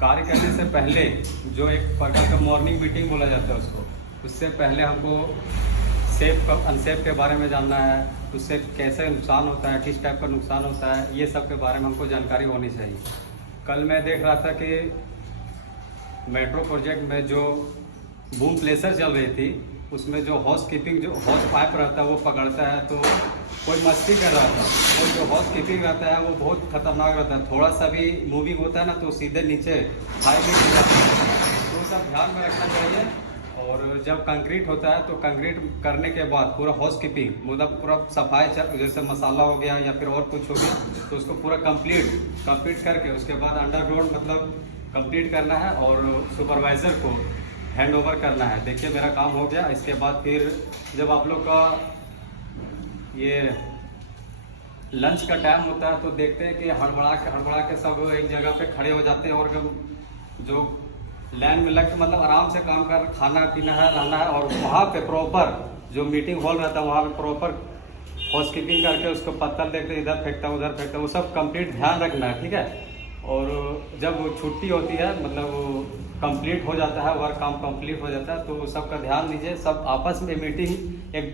कार्य करने से पहले जो एक प्रकार का मॉर्निंग मीटिंग बोला जाता है उसको, उससे पहले हमको सेफ का अनसेफ के बारे में जानना है, उससे कैसे नुकसान होता है, किस टाइप का नुकसान होता है, ये सब के बारे में हमको जानकारी होनी चाहिए। कल मैं देख रहा था कि मेट्रो प्रोजेक्ट में जो बूम प्लेसर चल रही थी, उसमें जो हाउस कीपिंग जो हाउस पाइप रहता है वो पकड़ता है, तो कोई मस्ती कर रहा था। वो जो हाउस कीपिंग रहता है वो बहुत खतरनाक रहता है, थोड़ा सा भी मूविंग होता है ना तो सीधे नीचे पाइप में गिर जाता है। तो सब ध्यान में रखना चाहिए। और जब कंक्रीट होता है तो कंक्रीट करने के बाद पूरा हाउस कीपिंग मतलब पूरा सफाई, जैसे मसाला हो गया या फिर और कुछ हो गया, तो उसको पूरा कंप्लीट करके उसके बाद अंडरग्राउंड मतलब कंप्लीट करना है और सुपरवाइज़र को हैंड ओवर करना है। देखिए मेरा काम हो गया। इसके बाद फिर जब आप लोग का ये लंच का टाइम होता है तो देखते हैं कि हड़बड़ा के सब एक जगह पे खड़े हो जाते हैं और जो लाइन में लग मतलब आराम से काम कर, खाना पीना है, रहना है। और वहाँ पे प्रॉपर जो मीटिंग हॉल रहता है वहाँ पे प्रॉपर हाउस कीपिंग करके उसको पत्थर देखते इधर फेंकता उधर फेंकता, वो सब कंप्लीट ध्यान रखना है, ठीक है। और जब छुट्टी होती है मतलब कंप्लीट हो जाता है, वर्क काम कंप्लीट हो जाता है, तो सबका ध्यान दीजिए। सब आपस में मीटिंग एक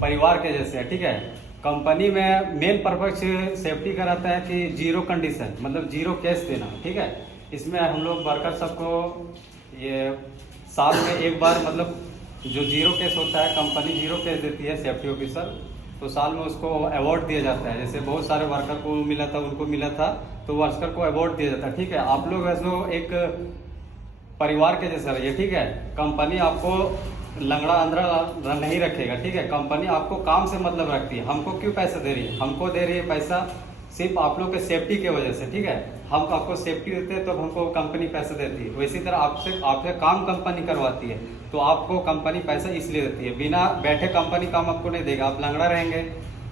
परिवार के जैसे है, ठीक है। कंपनी में मेन पर्पज सेफ्टी का रहता है कि जीरो कंडीशन मतलब जीरो केस देना, ठीक है। इसमें हम लोग वर्कर सबको ये साल में एक बार मतलब जो जीरो केस होता है, कंपनी जीरो केस देती है सेफ्टी ऑफिसर, तो साल में उसको अवार्ड दिया जाता है। जैसे बहुत सारे वर्कर को मिला था, उनको मिला था, तो वर्कर को अवार्ड दिया जाता है, ठीक है। आप लोग ऐसे एक परिवार के जैसा रहिए, ठीक है। कंपनी आपको लंगड़ा अंदरा नहीं रखेगा, ठीक है। कंपनी आपको काम से मतलब रखती है। हमको क्यों पैसा दे रही है? हमको दे रही है पैसा सिर्फ आप लोग के सेफ्टी के वजह से, ठीक है। हम आपको सेफ्टी देते हैं तो हमको कंपनी पैसा देती है। वैसी तरह आपसे काम कंपनी करवाती है तो आपको कंपनी पैसा इसलिए देती है। बिना बैठे कंपनी काम आपको नहीं देगा। आप लंगड़ा रहेंगे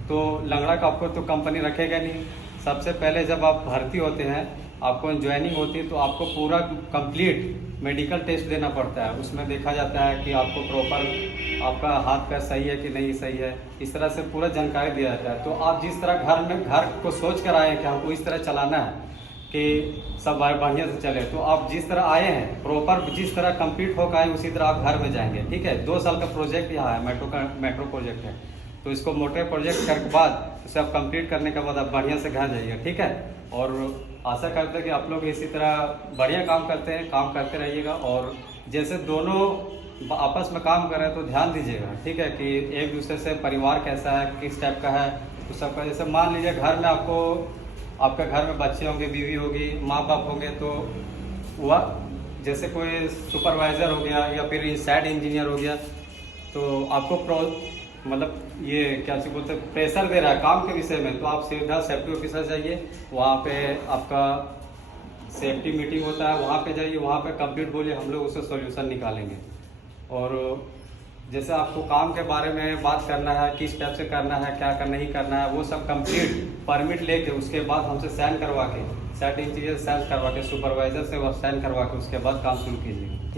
तो लंगड़ा का आपको तो कंपनी रखेगा नहीं। सबसे पहले जब आप भर्ती होते हैं, आपको ज्वाइनिंग होती है, तो आपको पूरा कंप्लीट मेडिकल टेस्ट देना पड़ता है। उसमें देखा जाता है कि आपको प्रॉपर आपका हाथ पैर सही है कि नहीं सही है, इस तरह से पूरा जानकारी दिया जाता है। तो आप जिस तरह घर को सोच कर आए हैं कि हमको इस तरह चलाना है कि सब बढ़िया से चले, तो आप जिस तरह आए हैं प्रॉपर जिस तरह कंप्लीट होकर आए उसी तरह आप घर में जाएंगे, ठीक है। 2 साल का प्रोजेक्ट यहाँ है, मेट्रो प्रोजेक्ट है, तो इसको मोटे प्रोजेक्ट करने के बाद उसे आप कंप्लीट करने के बाद आप बढ़िया से घर जाइएगा, ठीक है। और आशा करते हैं कि आप लोग इसी तरह बढ़िया काम करते रहिएगा। और जैसे दोनों आपस में काम कर रहे हैं तो ध्यान दीजिएगा, ठीक है, कि एक दूसरे से परिवार कैसा है, किस टाइप का है, तो सबका। जैसे मान लीजिए घर में आपके घर में बच्चे होंगे, बीवी होगी, माँ बाप होंगे, तो वह जैसे कोई सुपरवाइज़र हो गया या फिर साइड इंजीनियर हो गया, तो आपको मतलब ये क्या चीज़ बोलते हैं, प्रेशर दे रहा है काम के विषय में, तो आप सीधा सेफ्टी ऑफिसर जाइए, वहाँ पे आपका सेफ्टी मीटिंग होता है, वहाँ पे जाइए, वहाँ पे कंप्लीट बोलिए, हम लोग उससे सॉल्यूशन निकालेंगे। और जैसे आपको काम के बारे में बात करना है, किस टाइप से करना है, क्या नहीं करना है, वो सब कंप्लीट परमिट लेके उसके बाद हमसे साइन करवा के, साइट इंजीनियर साइन करवा के, सुपरवाइजर से वो साइन करवा के उसके बाद काम शुरू कीजिए, ठीक।